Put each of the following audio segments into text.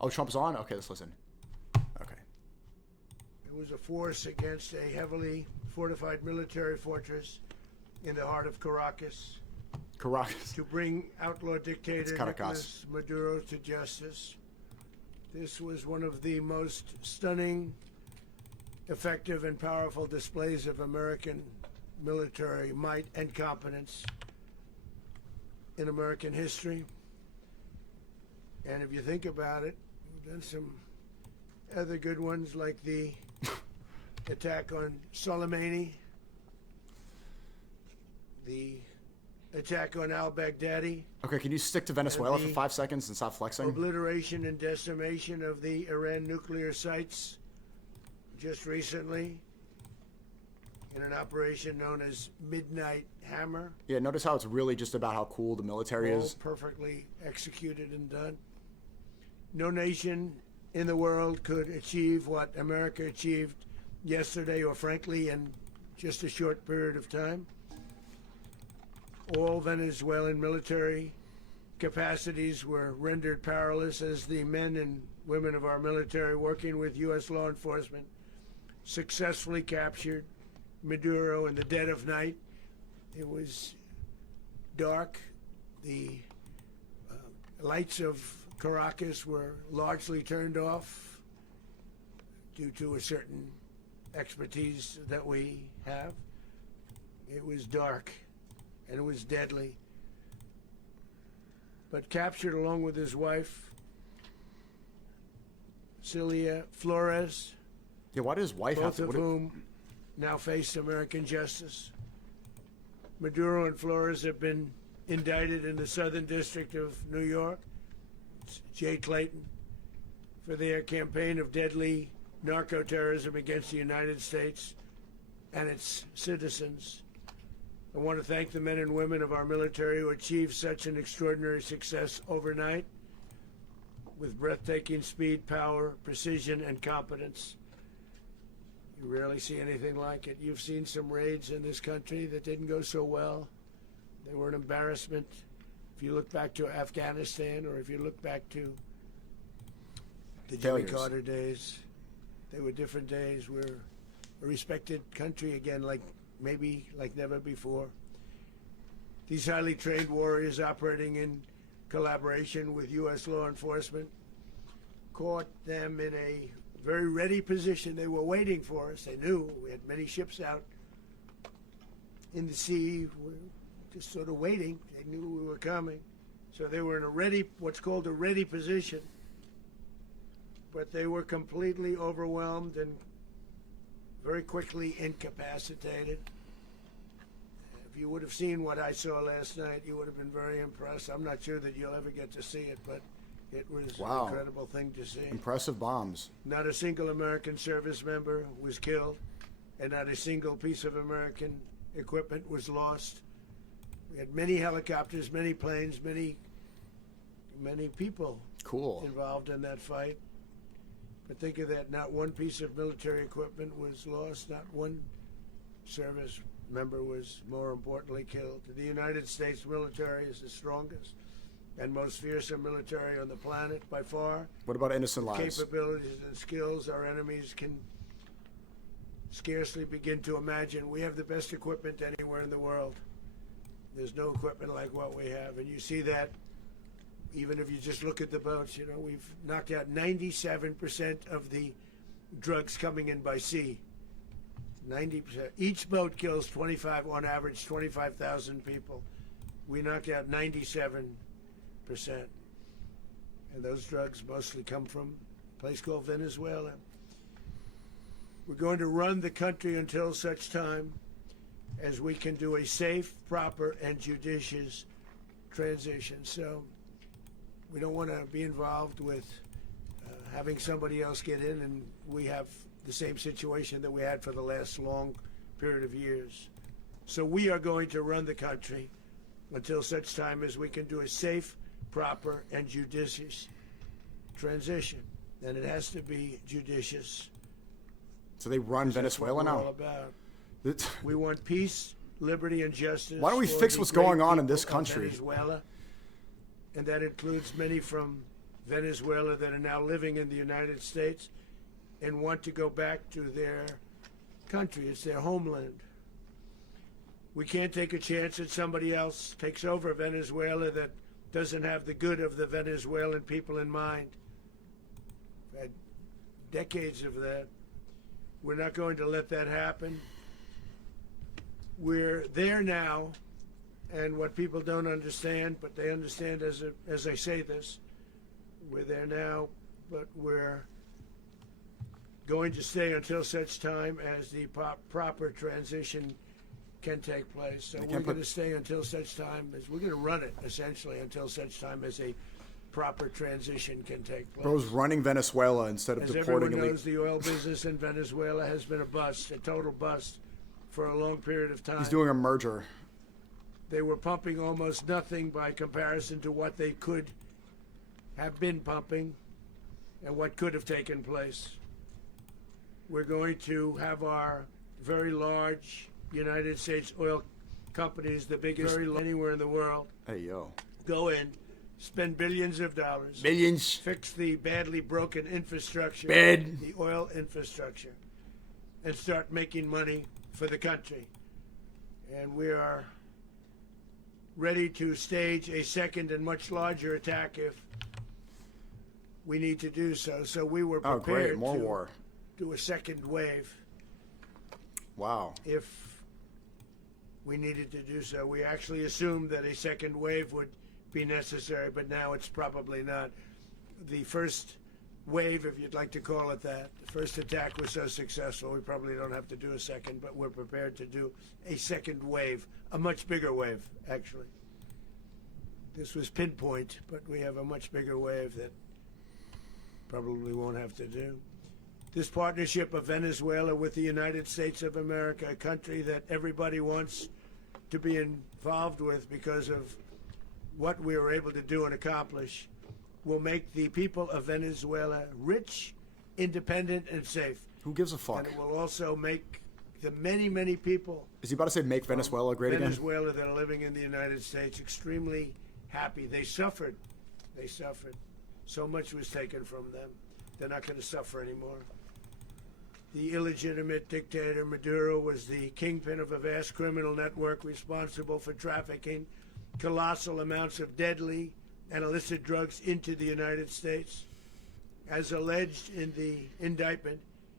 Oh, Trump's on? Okay, let's listen. Okay. It was a force against a heavily fortified military fortress in the heart of Caracas. Caracas. To bring outlaw dictator Caracas. Nicolas Maduro to justice. This was one of the most stunning, effective, and powerful displays of American military might and competence in American history. And if you think about it, we've done some other good ones like the attack on Soleimani, the attack on al-Baghdadi. Okay, can you stick to Venezuela for 5 seconds and stop flexing? Obliteration and decimation of the Iran nuclear sites just recently in an operation known as Midnight Hammer. Yeah, notice how it's really just about how cool the military is. Perfectly executed and done. No nation in the world could achieve what America achieved yesterday, or frankly in just a short period of time. All Venezuelan military capacities were rendered powerless as the men and women of our military, working with U.S. law enforcement, successfully captured Maduro in the dead of night. It was dark. The lights of Caracas were largely turned off due to a certain expertise that we have. It was dark and it was deadly. But captured along with his wife, Celia Flores. Yeah, why does his wife have to... Both of whom now face American justice. Maduro and Flores have been indicted in the Southern District of New York, Jay Clayton, for their campaign of deadly narco-terrorism against the United States and its citizens. I want to thank the men and women of our military who achieved such an extraordinary success overnight with breathtaking speed, power, precision, and competence. You rarely see anything like it. You've seen some raids in this country that didn't go so well. They were an embarrassment. If you look back to Afghanistan, or if you look back to the Jimmy Carter days, they were different days. We're a respected country again, like never before. These highly trained warriors operating in collaboration with U.S. law enforcement caught them in a very ready position. They were waiting for us. They knew we had many ships out in the sea, just sort of waiting. They knew we were coming. So they were in a ready, what's called a ready position. But they were completely overwhelmed and very quickly incapacitated. If you would have seen what I saw last night, you would have been very impressed. I'm not sure that you'll ever get to see it, but it was an incredible thing to see. Impressive bombs. Not a single American service member was killed, and not a single piece of American equipment was lost. We had many helicopters, many planes, many people involved in that fight. But think of that, not one piece of military equipment was lost, not one service member was, more importantly, killed. The United States military is the strongest and most fearsome military on the planet by far. What about innocent lives? Capabilities and skills our enemies can scarcely begin to imagine. We have the best equipment anywhere in the world. There's no equipment like what we have, and you see that even if you just look at the boats. You know, we've knocked out 97% of the drugs coming in by sea. 90%. Each boat kills 25, on average, 25,000 people. We knocked out 97%. And those drugs mostly come from a place called Venezuela. We're going to run the country until such time as we can do a safe, proper, and judicious transition. So we don't want to be involved with having somebody else get in, and we have the same situation that we had for the last long period of years. So we are going to run the country until such time as we can do a safe, proper, and judicious transition. And it has to be judicious. So they run Venezuela now? All about. We want peace, liberty, and justice. Why don't we fix what's going on in this country? Venezuela, and that includes many from Venezuela that are now living in the United States and want to go back to their country. It's their homeland. We can't take a chance that somebody else takes over Venezuela that doesn't have the good of the Venezuelan people in mind. We've had decades of that. We're not going to let that happen. We're there now, and what people don't understand, but they understand as I say this, we're there now, but we're going to stay until such time as the proper transition can take place. So we're going to stay until such time as we're going to run it, essentially, until such time as a proper transition can take place. Bro's running Venezuela instead of As deporting everyone knows, the oil business in Venezuela has been a bust, a total bust, for a long period of time. He's doing a merger. They were pumping almost nothing by comparison to what they could have been pumping and what could have taken place. We're going to have our very large United States oil companies, the biggest anywhere in the world, Hey, yo. go in, spend billions of dollars, Millions. fix the badly broken infrastructure, Bad. the oil infrastructure, and start making money for the country. And we are ready to stage a second and much larger attack if we need to do so. So we were Oh, prepared great. More to war. do a second wave Wow. if we needed to do so. We actually assumed that a second wave would be necessary, but now it's probably not. The first wave, if you'd like to call it that, the first attack was so successful, we probably don't have to do a second, but we're prepared to do a second wave, a much bigger wave, actually. This was pinpoint, but we have a much bigger wave that probably won't have to do. This partnership of Venezuela with the United States of America, a country that everybody wants to be involved with because of what we were able to do and accomplish, will make the people of Venezuela rich, independent, and safe. Who gives a fuck? And it will also make the many, many people Is he about to say make Venezuela great again? Venezuela that are living in the United States extremely happy. They suffered. They suffered. So much was taken from them. They're not going to suffer anymore. The illegitimate dictator Maduro was the kingpin of a vast criminal network responsible for trafficking colossal amounts of deadly and illicit drugs into the United States. As alleged in the indictment,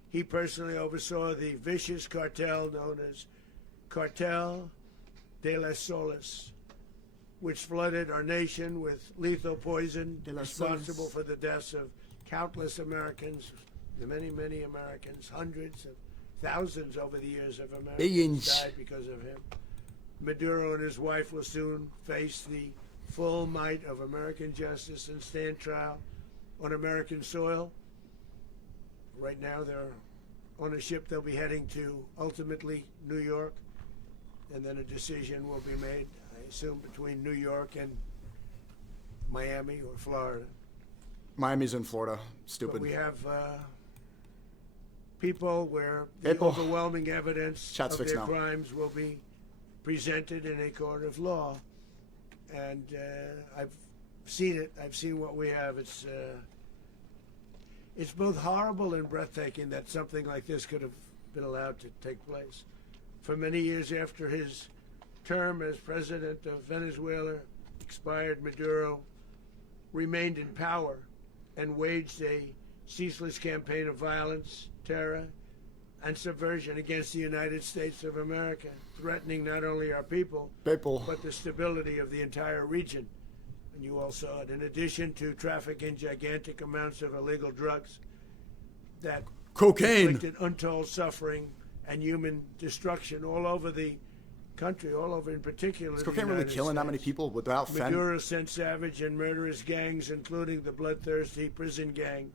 he personally oversaw the vicious cartel known as Cartel de las Solas, which flooded our nation with lethal poison responsible for the deaths of countless Americans, the many, many Americans, hundreds of thousands over the years of Americans Billions. died because of him. Maduro and his wife will soon face the full might of American justice and stand trial on American soil. Right now they're on a ship. They'll be heading to ultimately New York, and then a decision will be made, I assume, between New York and Miami or Florida. Miami's in Florida. But Stupid. we have people where the People. overwhelming evidence Chat's of fixed their now. crimes will be presented in a court of law. And I've seen it. I've seen what we have. It's both horrible and breathtaking that something like this could have been allowed to take place. For many years after his term as president of Venezuela expired, Maduro remained in power and waged a ceaseless campaign of violence, terror, and subversion against the United States of America, threatening not only our people, but the stability of the entire region. And you all saw it. In addition to trafficking gigantic amounts of illegal drugs that Cocaine. inflicted untold suffering and human destruction all over the country, all over in particular Is the cocaine really United killing that many States. people without fentanyl? Maduro sent savage and murderous gangs, including the bloodthirsty prison gang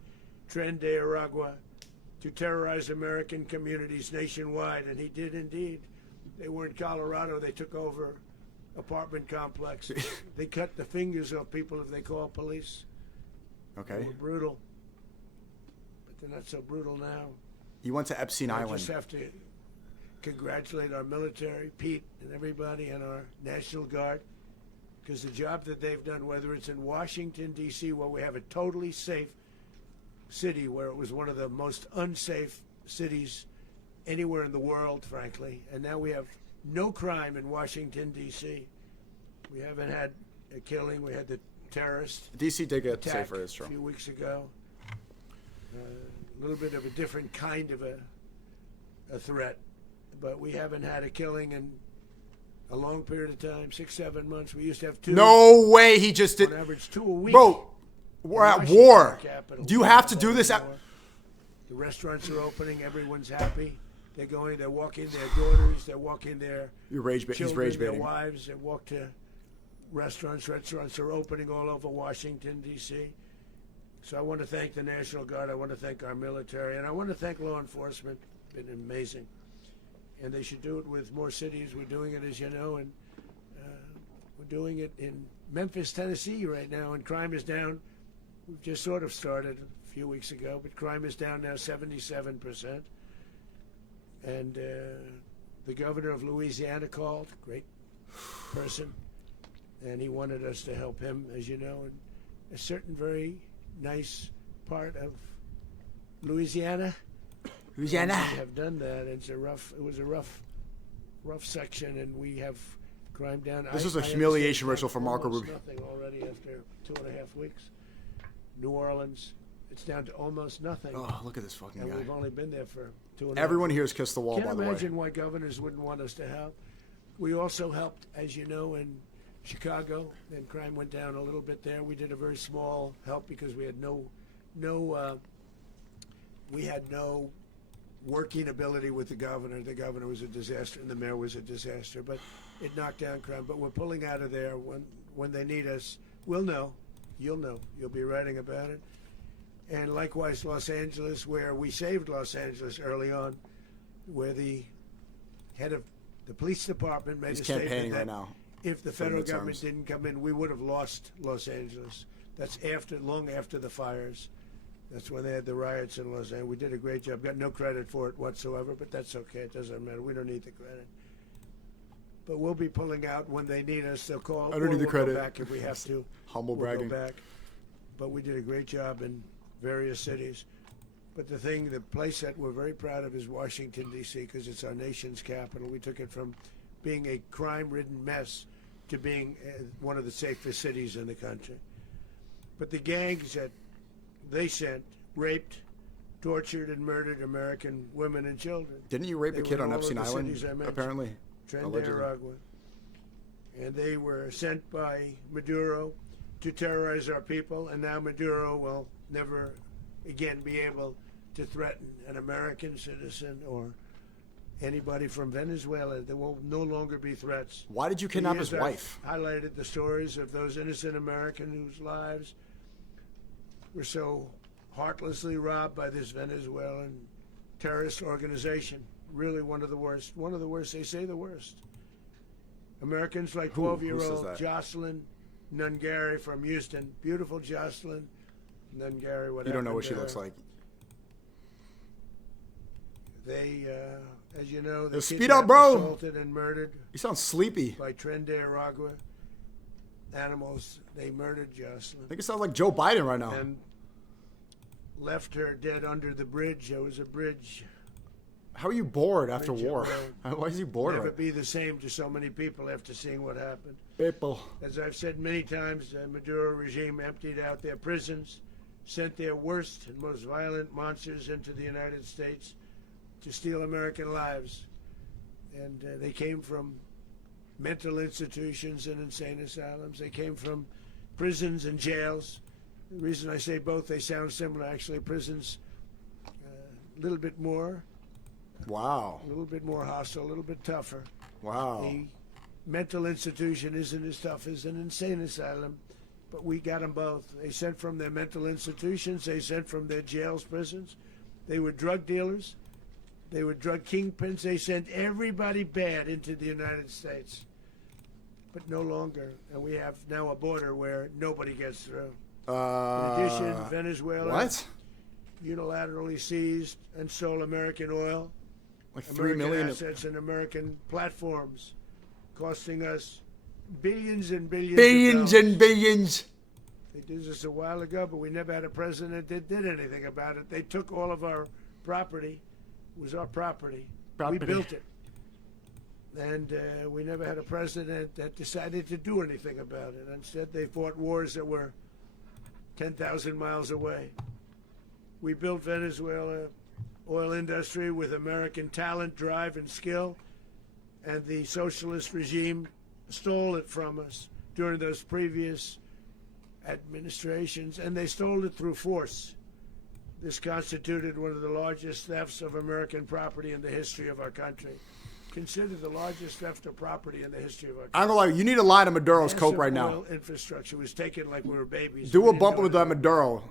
Tren de Aragua, to terrorize American communities nationwide, and he did indeed. They were in Colorado. They took over apartment complex. They cut the fingers off people if they call police. Okay. They were brutal, but they're not so brutal now. He went to Epstein I Island. just have to congratulate our military, Pete and everybody, and our National Guard because the job that they've done, whether it's in Washington, D.C., where we have a totally safe city, where it was one of the most unsafe cities anywhere in the world, frankly, and now we have no crime in Washington, D.C. We haven't had a killing. We had the terrorist DC did get attack safer, it's true. a few weeks ago. A little bit of a different kind of a threat, but we haven't had a killing in a long period of time, 6-7 months. We used to have 2. No way he just did. On average, 2 a week. Bro, we're at Washington, war. our capital. Do you have to do this? The restaurants are opening. Everyone's happy. They're going. They're walking their daughters. They're walking their He's children, rage their baiting. wives. They walk to restaurants. Restaurants are opening all over Washington, D.C. So I want to thank the National Guard. I want to thank our military. And I want to thank law enforcement. It's been amazing. And they should do it with more cities. We're doing it, as you know, and we're doing it in Memphis, Tennessee right now, and crime is down. We've just sort of started a few weeks ago, but crime is down now 77%. And the governor of Louisiana called, great person, and he wanted us to help him, as you know, in a certain very nice part of Louisiana. We have done that. It was a rough section, and we have crime down. This is a humiliation ritual for Marco almost Rubio. nothing already after 2.5 weeks. New Orleans, it's down to almost nothing. Oh, look at this fucking And guy. we've only been there for 2.5 Everyone here has kissed the wall, Can't by the way. imagine why governors wouldn't want us to help. We also helped, as you know, in Chicago, and crime went down a little bit there. We did a very small help because we had no working ability with the governor. The governor was a disaster, and the mayor was a disaster. But it knocked down crime. But we're pulling out of there when they need us. We'll know. You'll know. You'll be writing about it. And likewise, Los Angeles, where we saved Los Angeles early on, where the head of the police department made He's a statement campaigning that right now. if the for federal midterms. government didn't come in, we would have lost Los Angeles. That's long after the fires. That's when they had the riots in Los Angeles. We did a great job. Got no credit for it whatsoever, but that's okay. It doesn't matter. We don't need the credit. But we'll be pulling out when they need us. They'll call. I don't need the we'll credit. Go back if we have to. Humble We'll bragging. go back. But we did a great job in various cities. But the place that we're very proud of is Washington, D.C., because it's our nation's capital. We took it from being a crime-ridden mess to being one of the safest cities in the country. But the gangs that they sent raped, tortured, and murdered American women and children. Didn't you rape They a kid were on in all Epstein of the Island? cities I mentioned. Apparently. Allegedly. Nicaragua. And they were sent by Maduro to terrorize our people, and now Maduro will never again be able to threaten an American citizen or anybody from Venezuela. There will no longer be threats. Why did you For kidnap years his I've wife? highlighted the stories of those innocent Americans whose lives were so heartlessly robbed by this Venezuelan terrorist organization. Really one of the worst. One of the worst. They say the worst. Americans like Who says 12-year-old that? Jocelyn Nungary from Houston. Beautiful Jocelyn Nungary. What You don't know happened what she to looks her? like. They, as you know, they Speed up, kidnapped, bro. assaulted, and murdered You sound sleepy. by Nicaragua animals. They murdered Jocelyn I think it sounds like Joe Biden right now. and left her dead under the bridge. There was a bridge. How are you bored after Bridget war? Road. Why is he bored Never right be the same to so many people after seeing what happened. People. As I've said many times, the Maduro regime emptied out their prisons, sent their worst and most violent monsters into the United States to steal American lives. And they came from mental institutions and insane asylums. They came from prisons and jails. The reason I say both, they sound similar. Actually, prisons, a little bit more Wow. hostile, a little bit tougher. Wow. The mental institution isn't as tough as an insane asylum, but we got them both. They sent from their mental institutions. They sent from their jails, prisons. They were drug dealers. They were drug kingpins. They sent everybody bad into the United States, but no longer. And we have now a border where nobody gets through. In addition, Venezuela What? unilaterally seized and sold American oil, Like 3 American million. assets and American platforms, costing us billions and billions. Billions of and billions. They did this a while ago, but we never had a president that did anything about it. They took all of our property. It was our property. We built it. And we never had a president that decided to do anything about it. Instead, they fought wars that were 10,000 miles away. We built Venezuela oil industry with American talent, drive, and skill, and the socialist regime stole it from us during those previous administrations, and they stole it through force. This constituted one of the largest thefts of American property in the history of our country. Considered the largest theft of property in the history of our country. I'm gonna lie, you need a line of Maduro's Massive coke right now. oil infrastructure was taken like we were babies. Do We a didn't bumper know with that anything. Maduro.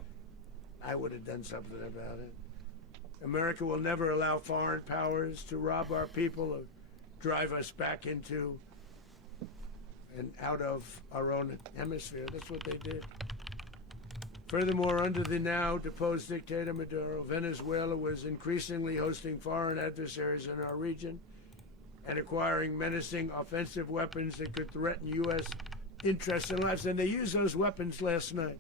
I would have done something about it. America will never allow foreign powers to rob our people or drive us back into and out of our own hemisphere. That's what they did. Furthermore, under the now deposed dictator Maduro, Venezuela was increasingly hosting foreign adversaries in our region and acquiring menacing offensive weapons that could threaten U.S. interests and lives. And they used those weapons last night.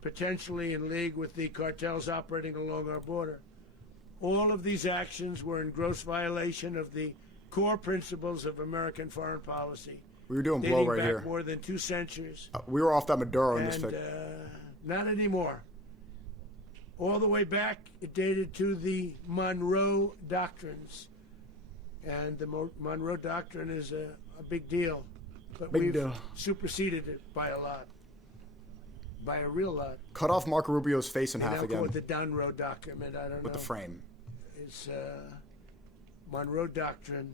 Potentially in league with the cartels operating along our border. All of these actions were in gross violation of the core principles of American foreign policy. We were doing blow dating right back here. more than 2 centuries. We were off that Maduro in this And fic. not anymore. All the way back, it dated to the Monroe Doctrines. And the Monroe Doctrine is a big deal. But Big we've deal. superseded it by a lot. By a real lot. Cut off Marco Rubio's face in They half now call again it the Monroe Document. I don't know. with the frame. It's Monroe Doctrine.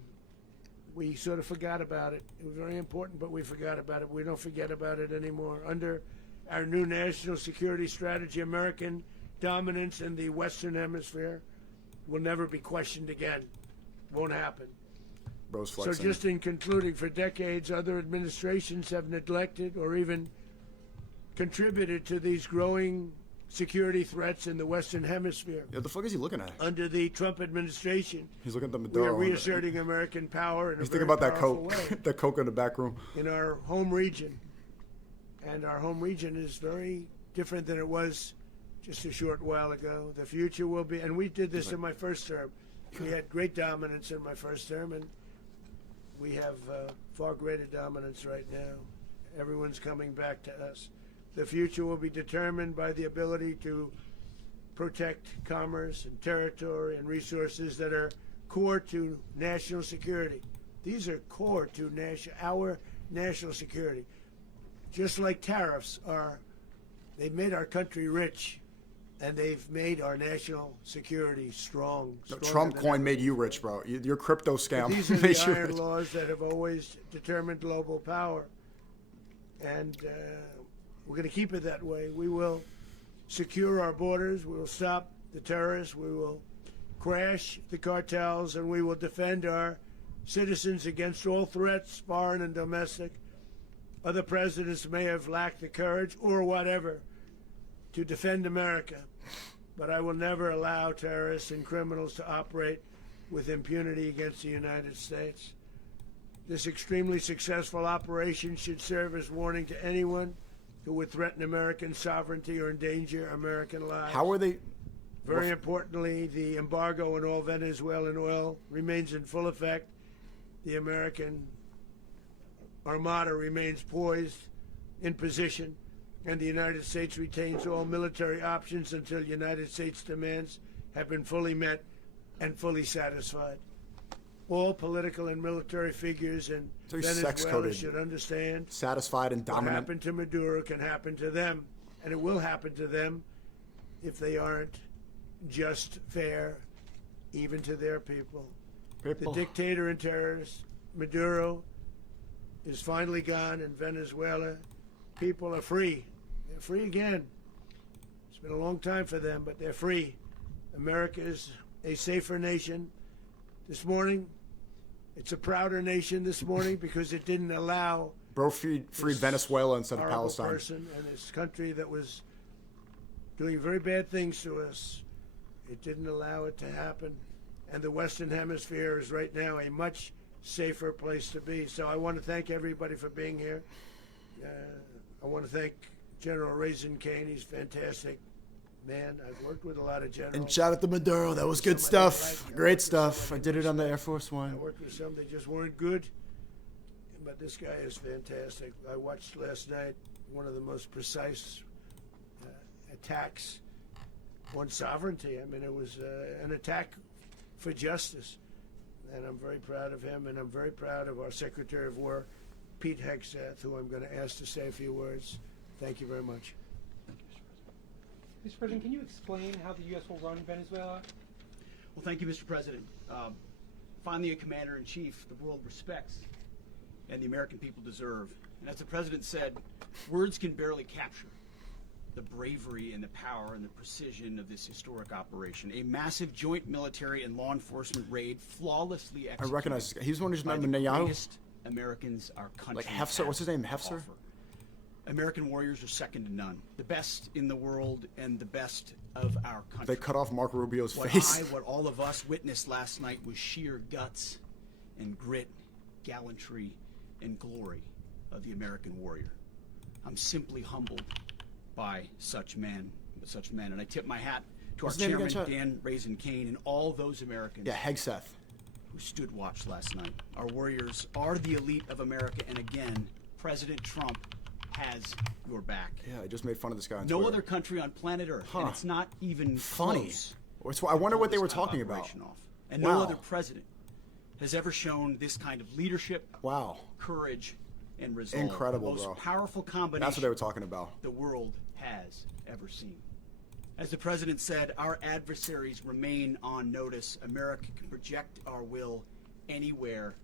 We sort of forgot about it. It was very important, but we forgot about it. We don't forget about it anymore. Under our new national security strategy, American dominance in the Western Hemisphere will never be questioned again. Won't happen. Bro's So flexing. just in concluding, for decades, other administrations have neglected or even contributed to these growing security threats in the Western Hemisphere. What the fuck is he looking at? Under the Trump administration, He's looking at the we Maduro. are reasserting American power in a He's very thinking about that powerful coke. way That coke in the back room. in our home region. And our home region is very different than it was just a short while ago. The future will be, and we did this in my first term. We had great dominance in my first term, and we have far greater dominance right now. Everyone's coming back to us. The future will be determined by the ability to protect commerce and territory and resources that are core to national security. These are core to our national security. Just like tariffs are, they've made our country rich, and they've made our national security strong. Trump coin made you rich, bro. Your crypto scam These are made the you iron rich. laws that have always determined global power. And we're going to keep it that way. We will secure our borders. We will stop the terrorists. We will crash the cartels. And we will defend our citizens against all threats, foreign and domestic. Other presidents may have lacked the courage or whatever to defend America. But I will never allow terrorists and criminals to operate with impunity against the United States. This extremely successful operation should serve as warning to anyone who would threaten American sovereignty or endanger American lives. How are they? Very importantly, the embargo on all Venezuelan oil remains in full effect. The American Armada remains poised in position, and the United States retains all military options until United States demands have been fully met and fully satisfied. All political and military figures in Very Venezuela sex-coded. should understand Satisfied and what dominant. happened to Maduro can happen to them, and it will happen to them if they aren't just fair, even to their people. The dictator and terrorist, Maduro, is finally gone in Venezuela. People are free. They're free again. It's been a long time for them, but they're free. America is a safer nation. This morning, it's a prouder nation this morning because it didn't allow Bro freed Venezuela instead of horrible Palestine. person and this country that was doing very bad things to us. It didn't allow it to happen. And the Western Hemisphere is right now a much safer place to be. So I want to thank everybody for being here. I want to thank General Raisin Kane. He's fantastic. Man, I've worked with a lot of generals. And shout out to Maduro. That was good stuff. Great stuff. I did it on the Air Force I One. worked with some that just weren't good, but this guy is fantastic. I watched last night one of the most precise attacks on sovereignty. I mean, it was an attack for justice, and I'm very proud of him, and I'm very proud of our Secretary of War, Pete Hegseth, who I'm going to ask to say a few words. Thank you very much. Mr. President, can you explain how the U.S. will run Venezuela? Well, thank you, Mr. President. Finally, a commander-in-chief the world respects and the American people deserve. And as the President said, words can barely capture the bravery and the power and the precision of this historic operation. A massive joint military and law enforcement raid flawlessly I executed. recognize this guy. He's the one who's by met the Netanyahu. greatest Americans our country Like Hefzer. What's his name? Hefzer? offer. American warriors are second to none. The best in the world and the best of our country. They cut off Marco Rubio's What face. what all of us witnessed last night was sheer guts and grit, gallantry, and glory of the American warrior. I'm simply humbled by such men, and I tip my hat to What's our his name chairman, again, Dan Raisin Kane, and all those Americans Yeah, Hegseth. who stood watch last night. Our warriors are the elite of America, and again, President Trump has your back. Yeah, I just made fun of this guy on No Twitter. other country on planet Earth, and it's not even Funny. close. That's why I wonder what they were This kind of talking about. operation off. And Wow. no other president has ever shown this kind of leadership, Wow. courage, and resolve. Incredible, the most bro. powerful combination That's what they were talking about. the world has ever seen. As the president said, our adversaries remain on notice. America can project our will anywhere,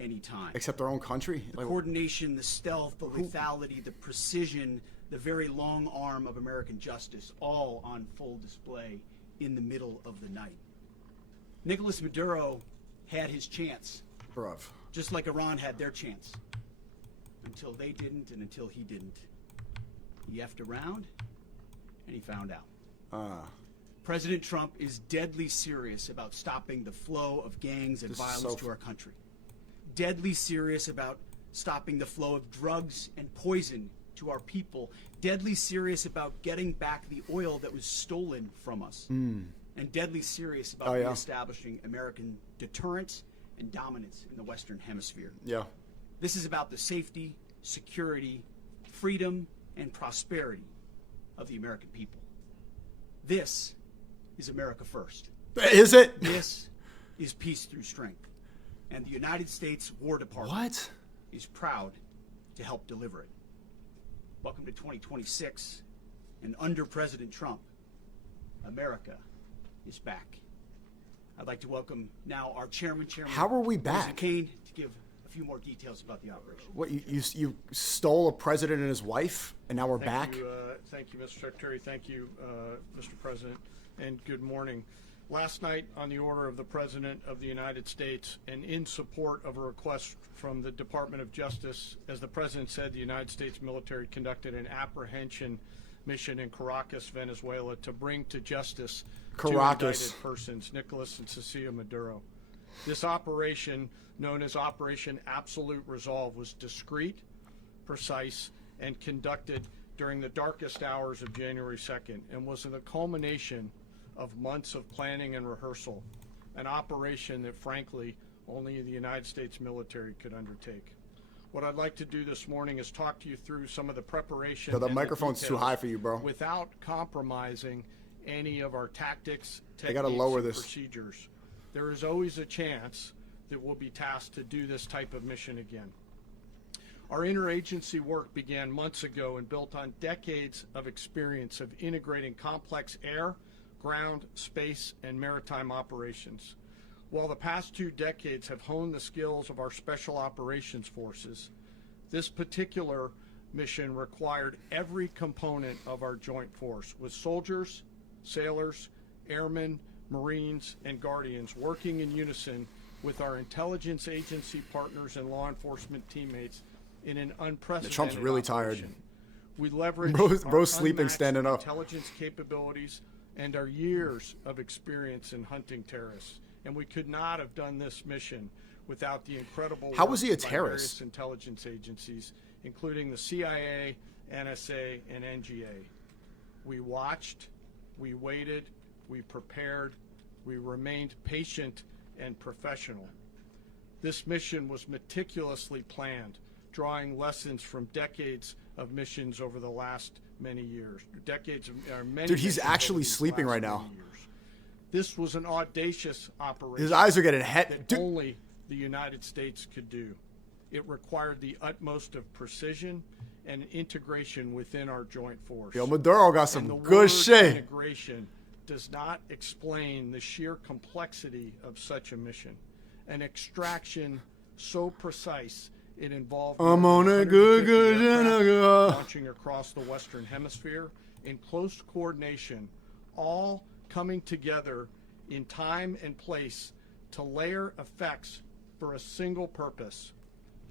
anytime. Except our own country. The Like, coordination, the stealth, the lethality, the precision, the very long arm of American justice, all on full display in the middle of the night. Nicolas Maduro had his chance, bruv. just like Iran had their chance, until they didn't and until he didn't. He effed around, and he found out. President Trump is deadly serious about stopping the flow of gangs and This is violence so to our country. Deadly serious about stopping the flow of drugs and poison to our people. Deadly serious about getting back the oil that was stolen from us. And deadly serious about yeah. reestablishing American deterrence and dominance in the Western Hemisphere. Yeah. This is about the safety, security, freedom, and prosperity of the American people. This is America first. Is it? This is peace through strength. And the United States War Department What? is proud to help deliver it. Welcome to 2026. And under President Trump, America is back. I'd like to welcome now our chairman, How are we Raisin back? Kane, to give a few more details about the operation. What, you stole a president and his wife, and now we're back? Thank you, Mr. Secretary. Thank you, Mr. President, and good morning. Last night, on the order of the President of the United States and in support of a request from the Department of Justice, as the President said, the United States military conducted an apprehension mission in Caracas, Venezuela, to bring to justice two indicted persons, Nicolas and Cecilia Maduro. This operation, known as Operation Absolute Resolve, was discreet, precise, and conducted during the darkest hours of January 2nd and was the culmination of months of planning and rehearsal, an operation that, frankly, only the United States military could undertake. What I'd like to do this morning is talk to you through some of the preparation. Yo, the and microphone's too details high for you, bro. Without compromising any of our tactics, They gotta techniques, lower and this. procedures. There is always a chance that we'll be tasked to do this type of mission again. Our interagency work began months ago and built on decades of experience of integrating complex air, ground, space, and maritime operations. While the past 2 decades have honed the skills of our special operations forces, this particular mission required every component of our joint force, with soldiers, sailors, airmen, Marines, and Guardians working in unison with our intelligence agency partners and law enforcement teammates in an unprecedented Trump's really tired. operation. We leveraged Bro's our sleeping unmatched standing up. intelligence capabilities and our years of experience in hunting terrorists. And we could not have done this mission without the incredible How work was he a by terrorist? various intelligence agencies, including the CIA, NSA, and NGA. We watched, we waited, we prepared, we remained patient and professional. This mission was meticulously planned, drawing lessons from decades of missions over the last many years. Dude, he's actually sleeping right now. This was an audacious operation. His eyes are getting that Dude. only the United States could do. It required the utmost of precision and integration within our joint force. Yo, Maduro got And some the good word shit. Integration does not explain the sheer complexity of such a mission. An extraction so precise it involved I'm more on than a good, 150 good, aircraft launching across the Western Hemisphere in close coordination, all coming together in time and place to layer effects for a single purpose: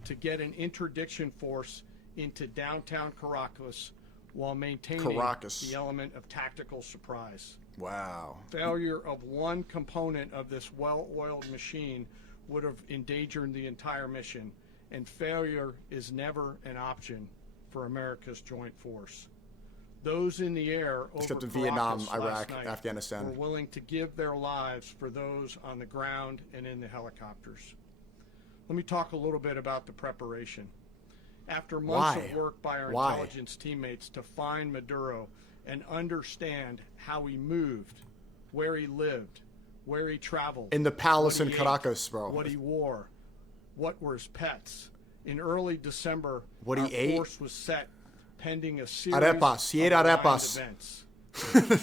to get an interdiction force into downtown Caracas while maintaining the element of tactical surprise. Wow. Failure of one component of this well-oiled machine would have endangered the entire mission, and failure is never an option for America's joint force. Those in the air Except over in Vietnam, Caracas last Iraq, night Afghanistan. were willing to give their lives for those on the ground and in the helicopters. Let me talk a little bit about the preparation. After months of work by our intelligence teammates to find Maduro and understand how he moved, where he lived, where he traveled, In the palace what in he Caracas, ate, bro. what he wore, what were his pets. In early December, What our he ate? force was set pending a series Arepas. He ate of aligned arepas. events.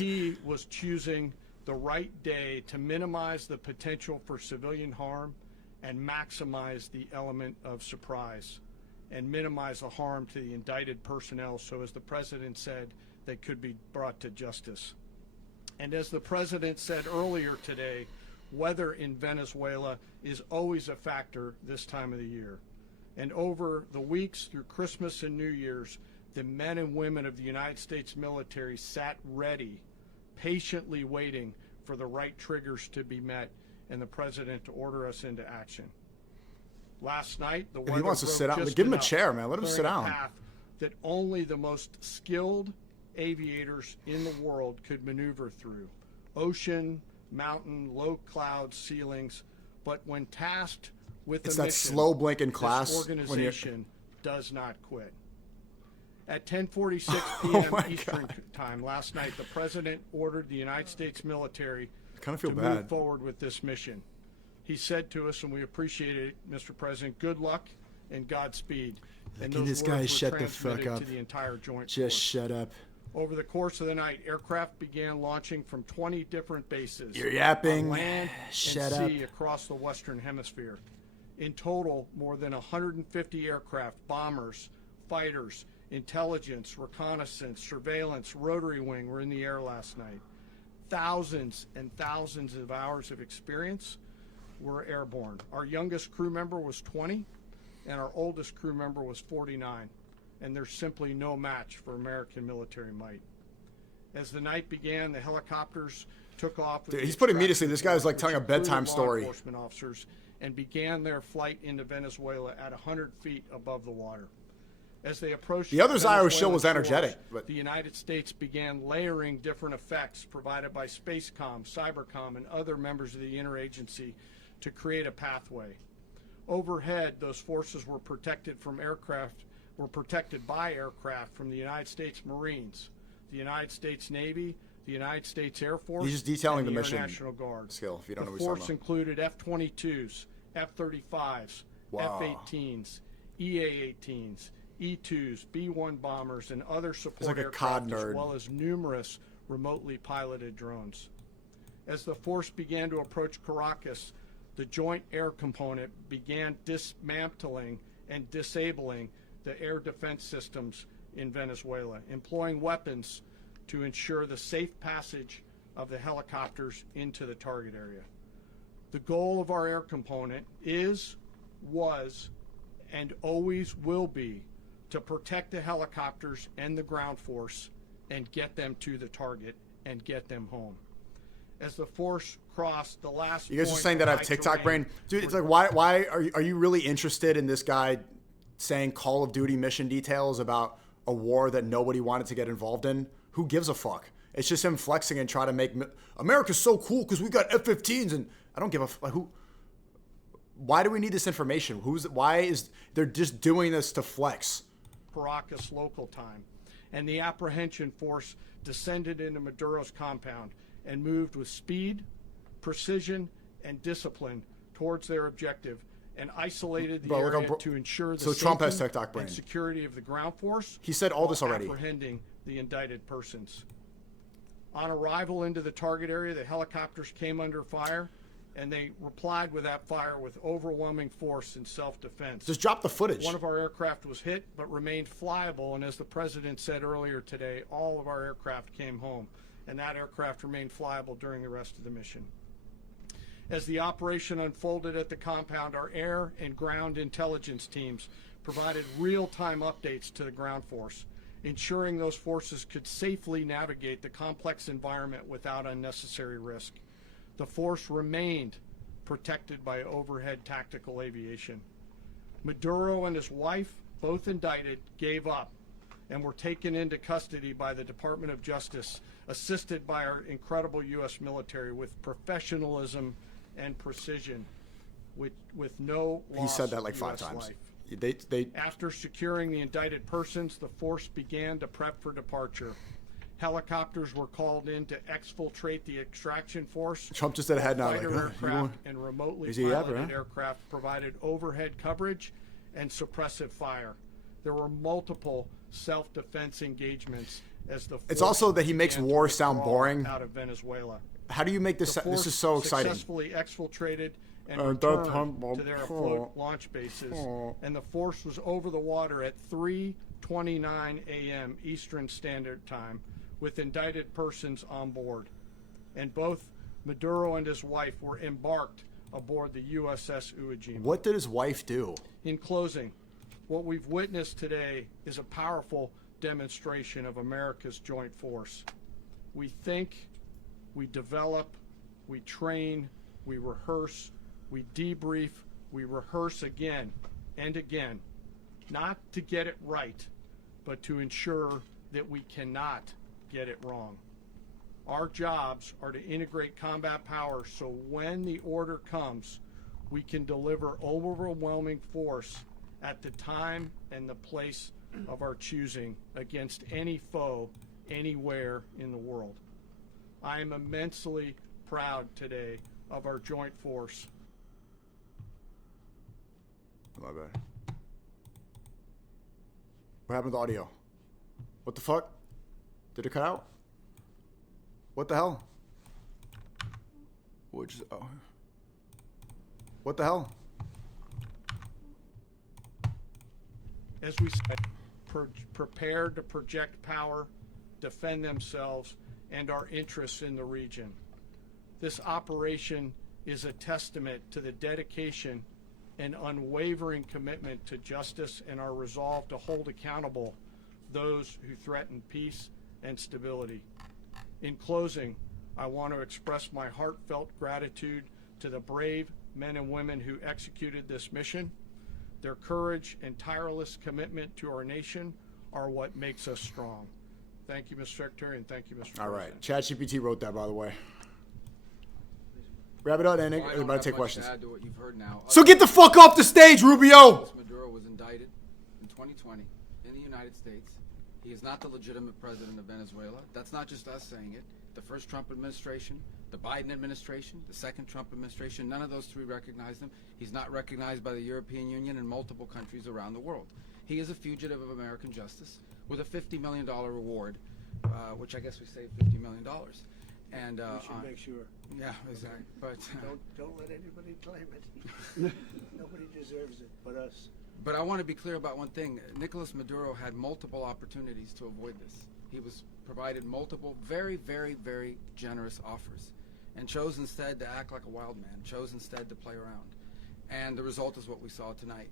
He was choosing the right day to minimize the potential for civilian harm and maximize the element of surprise, and minimize the harm to the indicted personnel, so as the president said, they could be brought to justice. And as the president said earlier today, weather in Venezuela is always a factor this time of the year. And over the weeks through Christmas and New Year's, the men and women of the United States military sat ready, patiently waiting for the right triggers to be met and the president to order us into action. Last night, the weather he wants to broke sit down, just give him a enough, chair, man. Let him clearing sit a down. path that only the most skilled aviators in the world could maneuver through. Ocean, mountain, low clouds, ceilings. But when tasked with It's a that mission, slow blinking this class organization does not quit. At 10:46 Oh p.m. my Eastern God. time last night, the president ordered the United States military Kind of feel to bad. move forward with this mission. He said to us, and we appreciate it, Mr. President, good luck and Godspeed. And Can those this guy words were shut the fuck transmitted up? to the entire joint Just force. shut up. Over the course of the night, aircraft began launching from 20 different bases You're yapping. on land Shut and up. sea across the Western Hemisphere. In total, more than 150 aircraft, bombers, fighters, intelligence, reconnaissance, surveillance, rotary wing were in the air last night. Thousands and thousands of hours of experience were airborne. Our youngest crew member was 20, and our oldest crew member was 49, and there's simply no match for American military might. As the night began, the helicopters took off. Dude, he's putting me to sleep. This guy's like telling a bedtime story. Enforcement officers and began their flight into Venezuela at 100 feet above the water. As they approached The other Zyro show was Venezuelan energetic, shores, but- the United States began layering different effects provided by Spacecom, Cybercom, and other members of the interagency to create a pathway. Overhead, those forces were protected by aircraft from the United States Marines, the United States Navy, the United States Air Force, He's just detailing and the the mission National Guard. skill, if you don't know The what he's force talking included F-22s, F-35s, Wow. F-18s, EA-18s, E-2s, B-1 bombers, and other support like a aircraft, COD as nerd. well as numerous remotely piloted drones. As the force began to approach Caracas, the Joint Air Component began dismantling and disabling the air defense systems in Venezuela, employing weapons to ensure the safe passage of the helicopters into the target area. The goal of our air component is, was, and always will be to protect the helicopters and the ground force and get them to the target and get them home. as the force crossed the last. You guys are point saying of that I have high TikTok terrain. brain, dude. It's like why are you really interested in this guy saying Call of Duty mission details about a war that nobody wanted to get involved in? Who gives a fuck? It's just him flexing and trying to make America's so cool because we got F-15s, and I don't give a like who. Why do we need this information? They're just doing this to flex? Caracas local time, and the apprehension force descended into Maduro's compound and moved with speed, precision, and discipline towards their objective, and isolated the area to ensure the Trump has safety TikTok brain. and security of the ground force. He said all this while already. Apprehending the indicted persons. On arrival into the target area, the helicopters came under fire, and they replied with that fire with overwhelming force in self-defense. Just drop the footage. One of our aircraft was hit, but remained flyable, and as the president said earlier today, all of our aircraft came home, and that aircraft remained flyable during the rest of the mission. As the operation unfolded at the compound, our air and ground intelligence teams provided real-time updates to the ground force, ensuring those forces could safely navigate the complex environment without unnecessary risk. The force remained protected by overhead tactical aviation. Maduro and his wife, both indicted, gave up and were taken into custody by the Department of Justice, assisted by our incredible U.S. military with professionalism and precision, with no loss. He said that like of 5 US times. life. They After securing the indicted persons, the force began to prep for departure. Helicopters were called in to exfiltrate the extraction force. Trump just did a head nod Fighter like, aircraft and remotely Is he ever, piloted huh? aircraft provided overhead coverage and suppressive fire. There were multiple self-defense engagements as the It's force also that he makes began to war sound withdraw boring. out of Venezuela. How do you make this? The This force is so exciting. Successfully exfiltrated and And that returned time- to their afloat launch bases, and the force was over the water at 3:29 a.m. Eastern Standard Time, with indicted persons on board, and both Maduro and his wife were embarked aboard the USS Uajima. What did his wife do? In closing, what we've witnessed today is a powerful demonstration of America's joint force. We think, we develop, we train, we rehearse, we debrief, we rehearse again and again, not to get it right, but to ensure that we cannot get it wrong. Our jobs are to integrate combat power so when the order comes, we can deliver overwhelming force at the time and the place of our choosing against any foe anywhere in the world. I am immensely proud today of our joint force. My bad. What happened to the audio? What the fuck? Did it cut out? What the hell? Oh. What the hell? As we said, prepared to project power, defend themselves, and our interests in the region. This operation is a testament to the dedication and unwavering commitment to justice and our resolve to hold accountable those who threaten peace and stability. In closing, I want to express my heartfelt gratitude to the brave men and women who executed this mission. Their courage and tireless commitment to our nation are what makes us strong. Thank you, Mr. Secretary, and thank you, Mr. All President. right. ChatGPT wrote that, by the way. Wrap it up, Nick. Well, I don't Everybody have take much questions. to add to what you've heard now. So get the fuck off the stage, Rubio! Maduro was indicted in 2020 in the United States. He is not the legitimate president of Venezuela. That's not just us saying it. The first Trump administration, the Biden administration, the second Trump administration, none of those three recognized him. He's not recognized by the European Union and multiple countries around the world. He is a fugitive of American justice with a $50 million reward, which I guess we saved $50 million. And We should make sure. yeah, exactly. But Don't let anybody claim it. Nobody deserves it but us. But I want to be clear about one thing. Nicolas Maduro had multiple opportunities to avoid this. He was provided multiple very, very, very generous offers and chose instead to act like a wild man, chose instead to play around. And the result is what we saw tonight.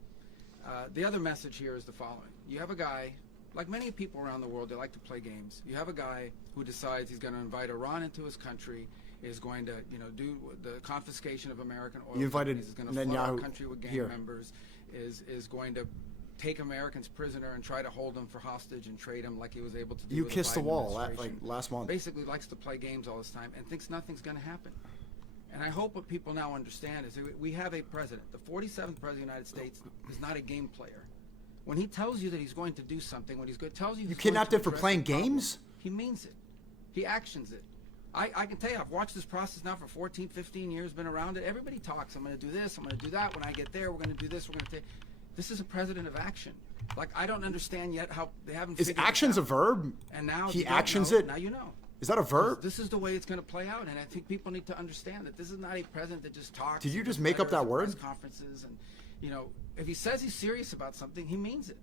The other message here is the following. You have a guy, like many people around the world, they like to play games. You have a guy who decides he's going to invite Iran into his country is going to, do the confiscation of American oil You invited companies, is going to flood our Netanyahu country with gang here. members, is going to take Americans prisoner and try to hold them for hostage and trade them like he was able to do You with kissed the Biden wall administration. last month. Basically likes to play games all this time and thinks nothing's going to happen. And I hope what people now understand is that we have a president. The 47th president of the United States is not a game player. When he tells you that he's going to do something, when he's going to tell you, You kidnapped him for playing problem, games? he means it. He actions it. I can tell you, I've watched this process now for 14, 15 years, been around it. Everybody talks. I'm going to do this. I'm going to do that. When I get there, we're going to do this. We're going to take. This is a president of action. Like, I don't understand yet how they haven't. Is actions a verb? And now he you don't actions know, it? Now you know. Is that a verb? This is the way it's going to play out, and I think people need to understand that this is not a president that just talks. Did you and just gives make up letters that and word? press conferences, and if he says he's serious about something, he means it.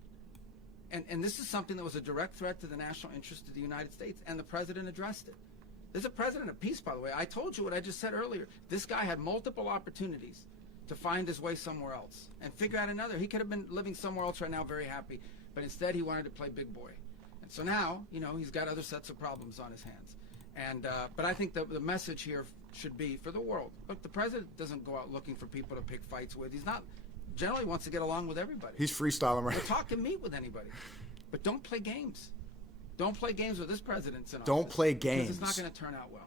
And this is something that was a direct threat to the national interest of the United States, and the president addressed it. There's a president of peace, by the way. I told you what I just said earlier. This guy had multiple opportunities to find his way somewhere else and figure out another. He could have been living somewhere else right now, very happy, but instead he wanted to play big boy. And so now, he's got other sets of problems on his hands. And but I think the message here should be for the world. Look, the president doesn't go out looking for people to pick fights with. He's not generally wants to get along with everybody. He's freestyling right. He'll talk and meet with anybody, but don't play games. Don't play games with this president's in Don't office, play because games. It's not going to turn out well.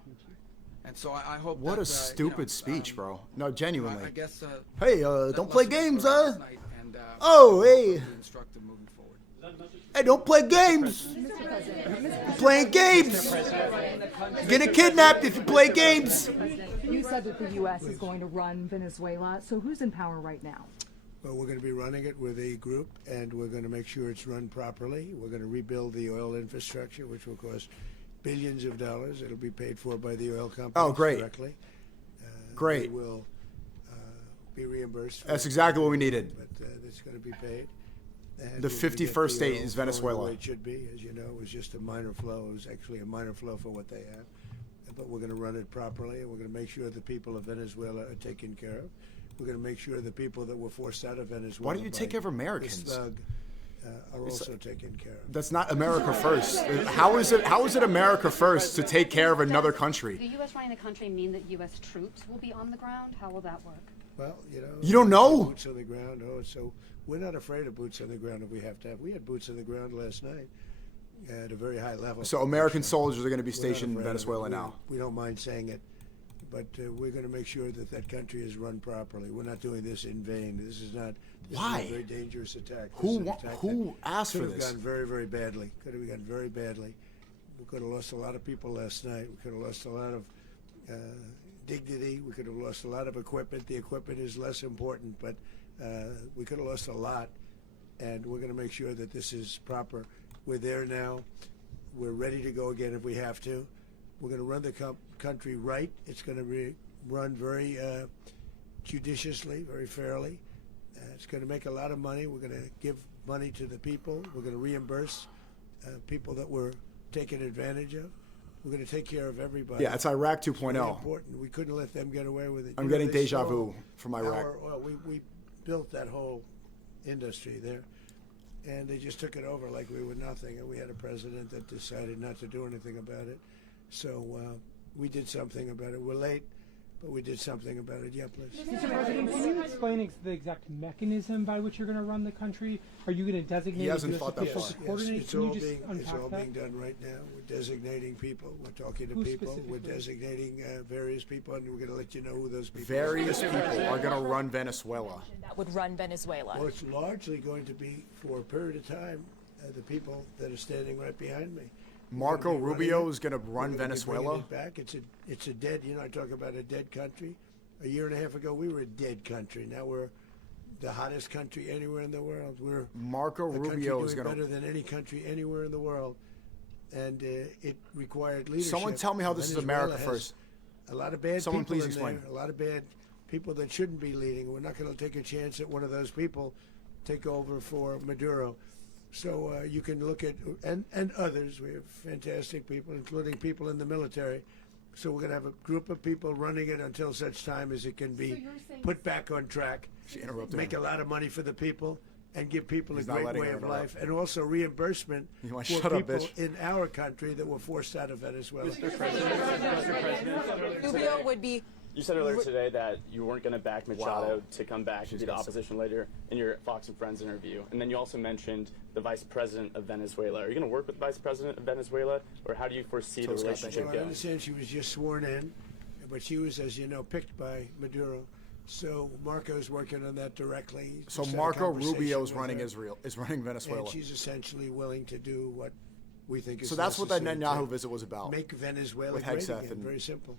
And so I hope. What that, a stupid speech, bro. No, genuinely. I guess. Hey, that don't play lesson games, was learned huh? last night, and, Oh, hey. will be instructive moving forward. Hey, don't play games. Playing games. Getting kidnapped if you play games. You said that the U.S. is going to run Venezuela. So who's in power right now? Well, we're going to be running it with a group, and we're going to make sure it's run properly. We're going to rebuild the oil infrastructure, which will cost billions of dollars. It'll be paid for by the oil companies Oh, great. directly. Great. They will be reimbursed. That's exactly what we needed. But it's going to be paid. And The we're gonna get 51st state oil is flowing Venezuela. the way it should be. As you know, it was just a minor flow. It was actually a minor flow for what they have. But we're going to run it properly, and we're going to make sure the people of Venezuela are taken care of. We're going to make sure the people that were forced out of Venezuela. Why don't you take care of Americans? This thug, are also taken care of. That's not America first. How is it America first to take care of another country? The U.S. running the country mean that U.S. troops will be on the ground? How will that work? Well, You don't know? Boots on the ground. Oh, so we're not afraid of boots on the ground if we have to have. We had boots on the ground last night at a very high level. So American soldiers are going to be We're not stationed in afraid of it. Venezuela now. We don't mind saying it, but we're going to make sure that that country is run properly. We're not doing this in vain. This is not. This Why? Is a very dangerous attack. Who This is an wa- attack who that asked for could have this? gone very, very badly. Could have gone very badly. We could have lost a lot of people last night. We could have lost a lot of dignity. We could have lost a lot of equipment. The equipment is less important, but we could have lost a lot. And we're going to make sure that this is proper. We're there now. We're ready to go again if we have to. We're going to run the country right. It's going to be run very judiciously, very fairly. It's going to make a lot of money. We're going to give money to the people. We're going to reimburse people that were taken advantage of. We're going to take care of everybody. Yeah, it's Iraq It's very 2.0. important. We couldn't let them get away with it. I'm You know, getting they deja stole vu from Iraq. we built that whole industry there, and they just took it over like we were nothing. And we had a president that decided not to do anything about it. So we did something about it. We're late, but we did something about it. Yeah, please. Mr. President, can you explain the exact mechanism by which you're going to run the country? Are you going to designate hasn't US thought that officials far. to coordinate? It's Can all you just being unpack that? done right now. We're designating people. We're talking to Who people. We're specifically? designating various people, and we're going to let you know who those people Various people are going to run Venezuela. That would run Venezuela. Well, it's largely going to be for a period of time the people that are standing right behind me. Marco We're gonna be Rubio running it. is going to We're run gonna be bringing Venezuela. it back. It's a dead. I talk about a dead country. A year and a half ago, we were a dead country. Now we're the hottest country anywhere in the world. We're Marco a country Rubio is doing going better to. than any country anywhere in the world, and it required leadership. Someone tell me how this is Venezuela America has first. A lot of bad Someone people please in explain. there. A lot of bad people that shouldn't be leading. We're not going to take a chance that one of those people take over for Maduro. So you can look at and others. We have fantastic people, including people in the military. So we're going to have a group of people running it until such time as it can be put back on track. She interrupted Make him. a lot of money for the people, and give people He's a not great letting way her of interrupt. life, and also reimbursement You wanna for shut up, people bitch? in our country that were forced out of Venezuela. Rubio would be. You said earlier today that you weren't going to back Machado to come back and be the opposition leader in your Fox and Friends interview. And then you also mentioned the vice president of Venezuela. Are you going to work with the vice president of Venezuela, or how do you foresee the relationship Well, I going? understand she was just sworn in, but she was, as you know, picked by Maduro. So Marco's working on that directly. So Just had a Marco conversation Rubio is with running her, Israel, is running Venezuela. and she's essentially willing to do what we think is So that's what that necessary Netanyahu to visit was about. Make Venezuela With great Hegseth again. and- Very simple.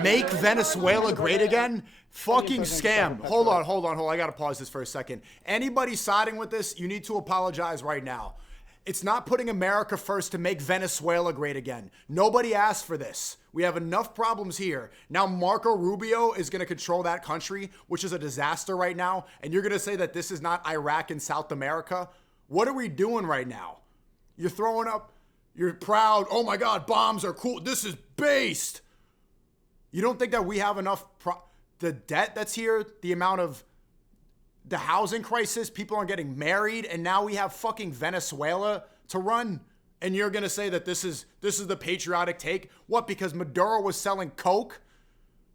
Make Venezuela great again? Fucking scam. Hold on. I got to pause this for a second. Anybody siding with this, you need to apologize right now. It's not putting America first to make Venezuela great again. Nobody asked for this. We have enough problems here. Now Marco Rubio is going to control that country, which is a disaster right now, and you're going to say that this is not Iraq and South America? What are we doing right now? You're throwing up, you're proud, oh my God, bombs are cool. This is based. You don't think that we have enough, the debt that's here, the amount of, the housing crisis, people aren't getting married, and now we have fucking Venezuela to run, and you're gonna say that this is the patriotic take? What, because Maduro was selling coke?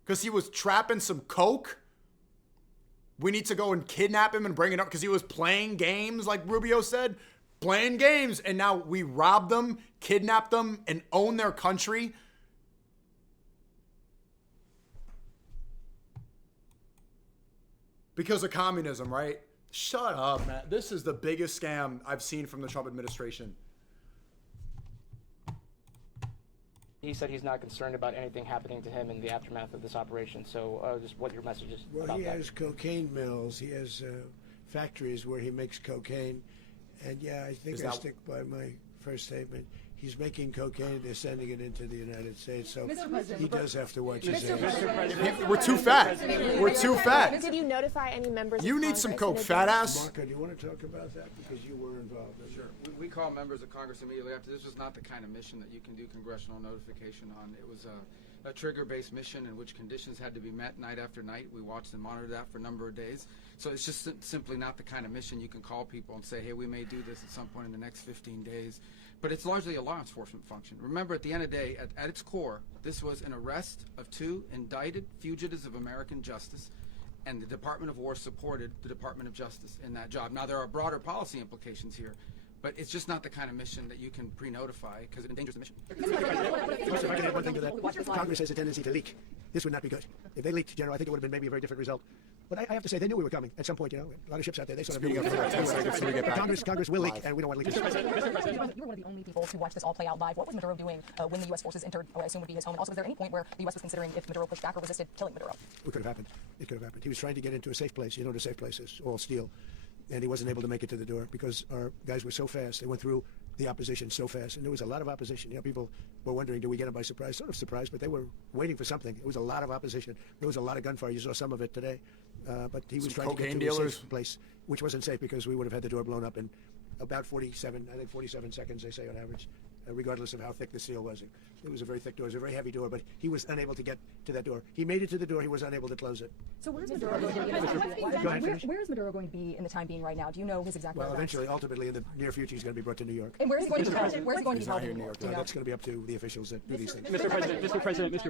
Because he was trapping some coke? We need to go and kidnap him and bring it up because he was playing games, like Rubio said? Playing games, and now we rob them, kidnap them, and own their country? Because of communism, right? Shut up, man. This is the biggest scam I've seen from the Trump administration. He said he's not concerned about anything happening to him in the aftermath of this operation. So just what your message is Well, about he that. has cocaine mills. He has factories where he makes cocaine. And yeah, I think I stick by my first statement. He's making cocaine. They're sending it into the United States. So he does have to watch his hands. We're too fat. We're too fat. Did you notify any members? You of need some Congress coke, in fat advance? ass. Marco, do you want to talk about that? Because you were involved. Sure. We call members of Congress immediately after. This was not the kind of mission that you can do congressional notification on. It was a trigger-based mission in which conditions had to be met night after night. We watched and monitored that for a number of days. So it's just simply not the kind of mission you can call people and say, hey, we may do this at some point in the next 15 days. But it's largely a law enforcement function. Remember, at the end of the day, at its core, this was an arrest of 2 indicted fugitives of American justice, and the Department of War supported the Department of Justice in that job. Now, there are broader policy implications here, but it's just not the kind of mission that you can pre-notify because it endangers the mission. If I can add one thing to that. Congress has a tendency to leak. This would not be good. If they leaked, General, I think it would have been maybe a very different result. But I have to say, they knew we were coming at some point. You know, a lot of ships out there. They sort of Speaking of, for like 10 seconds till we get back. Congress will leak, and we don't want to leak. You were one of the only people to watch this all play out live. What was Maduro doing when the U.S. forces entered, what I assume would be his home? And also, was there any point where the U.S. was considering if Maduro pushed back or resisted killing Maduro? It could have happened. It could have happened. He was trying to get into a safe place. You know what a safe place is? All steel. And he wasn't able to make it to the door because our guys were so fast. They went through the opposition so fast. And there was a lot of opposition. You know, people were wondering, do we get him by surprise? Sort of surprised, but they were waiting for something. It was a lot of opposition. There was a lot of gunfire. You saw some of it today. But he was trying to get to a safe place, which wasn't safe because we would have had the door blown up in about 47 seconds, they say on average, regardless of how thick the steel was. It was a very thick door. It was a very heavy door, but he was unable to get to that door. He made it to the door. He was unable to close it. So where's Maduro going to be? Where is Maduro going to be in the time being right now? Do you know his exact Well, whereabouts? eventually, ultimately, in the near future, he's going to be brought to New York. And where's he going to be held? Where's he going to be He's not held here in in New New York? York. That's going to be up to the officials that do these things. Mr.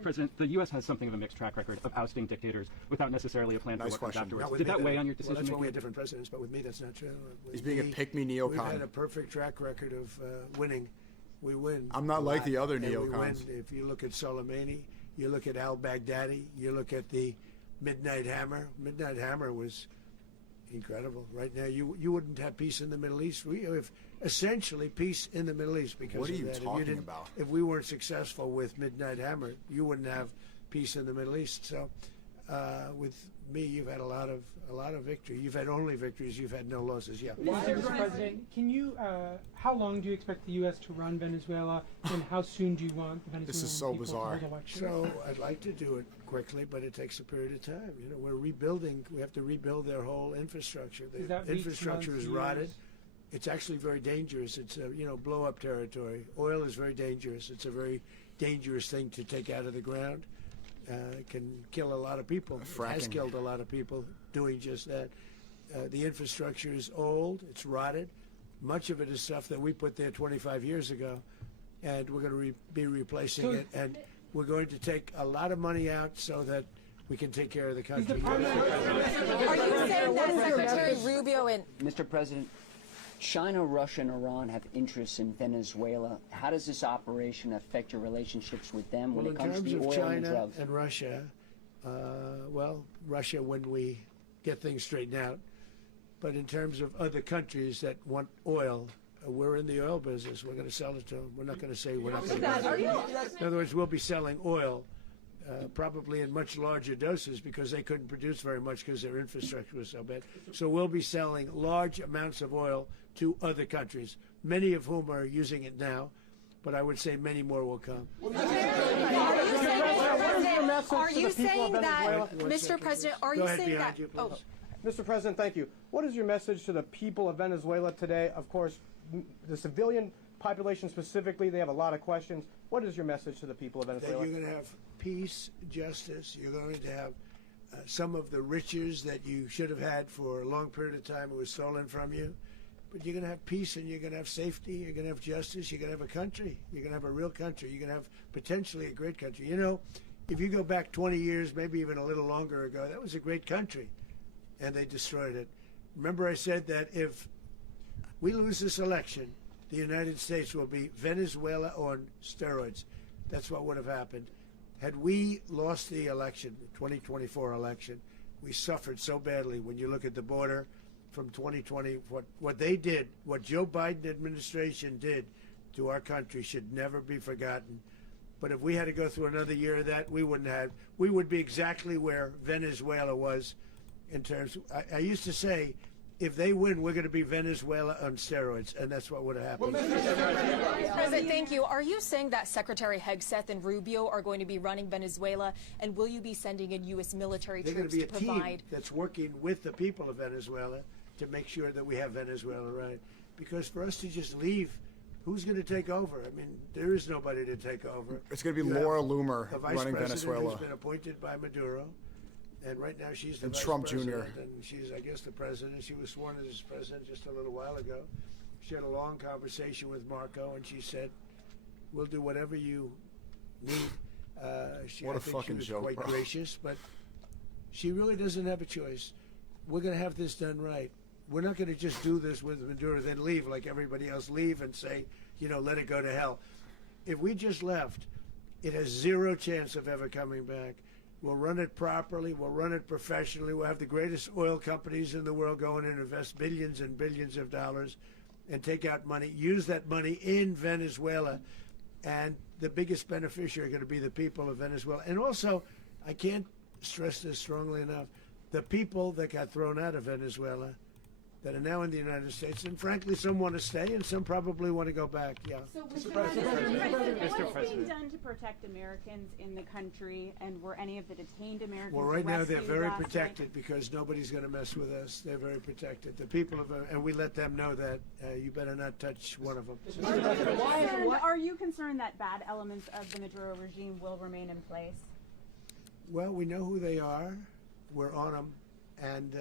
President, the U.S. has something of a mixed track record of ousting dictators without necessarily a plan for what comes afterwards. Did that weigh on your decision? Well, that's why we had different presidents, but with me, that's not true. He's being a pick-me neocon. We've had a perfect track record of winning. We win. I'm not like the other and we neocons. win. If you look at Soleimani, you look at al-Baghdadi, you look at the Midnight Hammer. Midnight Hammer was incredible. Right now, you wouldn't have peace in the Middle East. We have essentially peace in the Middle East because What are of you that. talking about? If we weren't successful with Midnight Hammer, you wouldn't have peace in the Middle East. So, with me, you've had a lot of victory. You've had only victories. You've had no losses. Yeah. Mr. President, can you? How long do you expect the U.S. to run Venezuela, and how soon do you want the Venezuelan This is so people bizarre. to hold elections? So I'd like to do it quickly, but it takes a period of time. You know, we're rebuilding. We have to rebuild their whole infrastructure. Does The that weeks, infrastructure months, is rotted. years? It's actually very dangerous. It's blow-up territory. Oil is very dangerous. It's a very dangerous thing to take out of the ground. It can kill a lot of people. It has Fracking. killed a lot of people doing just that. The infrastructure is old, it's rotted. Much of it is stuff that we put there 25 years ago, and we're going to be replacing it. And we're going to take a lot of money out so that we can take care of the country. Are you saying that Secretary Rubio and Mr. President, China, Russia, and Iran have interests in Venezuela. How does this operation affect your relationships with them when it comes to the oil and drugs? In terms of China and Russia, well, Russia when we get things straightened out. But in terms of other countries that want oil, we're in the oil business. We're going to sell it to them. We're not going to say we're not going to. In other words, we'll be selling oil, probably in much larger doses because they couldn't produce very much because their infrastructure was so bad. So we'll be selling large amounts of oil to other countries, many of whom are using it now, but I would say many more will come. Are you saying that, Mr. President, are you saying that? Oh. Mr. President, thank you. What is your message to the people of Venezuela today? Of course, the civilian population specifically, they have a lot of questions. What is your message to the people of Venezuela? That you're going to have peace, justice. You're going to have some of the riches that you should have had for a long period of time. It was stolen from you. But you're going to have peace and you're going to have safety. You're going to have justice. You're going to have a country. You're going to have a real country. You're going to have potentially a great country. You know, if you go back 20 years, maybe even a little longer ago, that was a great country. And they destroyed it. Remember I said that if we lose this election, the United States will be Venezuela on steroids. That's what would have happened. Had we lost the election, the 2024 election, we suffered so badly when you look at the border from 2020. What they did, what Joe Biden administration did to our country should never be forgotten. But if we had to go through another year of that, we wouldn't have. We would be exactly where Venezuela was in terms. I used to say, if they win, we're going to be Venezuela on steroids, and that's what would have happened. President, thank you. Are you saying that Secretary Hegseth and Rubio are going to be running Venezuela, and will you be sending in U.S. military They're troops going to to be a provide? team that's working with the people of Venezuela to make sure that we have Venezuela right. Because for us to just leave, who's going to take over? I mean, there is nobody to take over. It's going to be Laura Loomer running Venezuela. The vice president who's been appointed by Maduro. And right now she's the vice Trump president, Jr. and she's, I guess, the president. She was sworn as president just a little while ago. She had a long conversation with Marco, and she said, "We'll do whatever you need." What a fucking joke, quite bro. gracious, but she really doesn't have a choice. We're going to have this done right. We're not going to just do this with Maduro, then leave like everybody else, leave and say, you know, let it go to hell. If we just left, it has zero chance of ever coming back. We'll run it properly. We'll run it professionally. We'll have the greatest oil companies in the world go in and invest billions and billions of dollars and take out money, use that money in Venezuela. And the biggest beneficiary are going to be the people of Venezuela. And also, I can't stress this strongly enough, the people that got thrown out of Venezuela that are now in the United States, and frankly, some want to stay and some probably want to go back. Yeah. So, Mr. President, what is being done to protect Americans in the country, and were any of the detained Americans Well, right now they're rescued very last protected night? because nobody's going to mess with us. They're very protected. The people of, and we let them know that you better not touch one of them. Are you concerned that bad elements of the Maduro regime will remain in place? Well, we know who they are. We're on them, and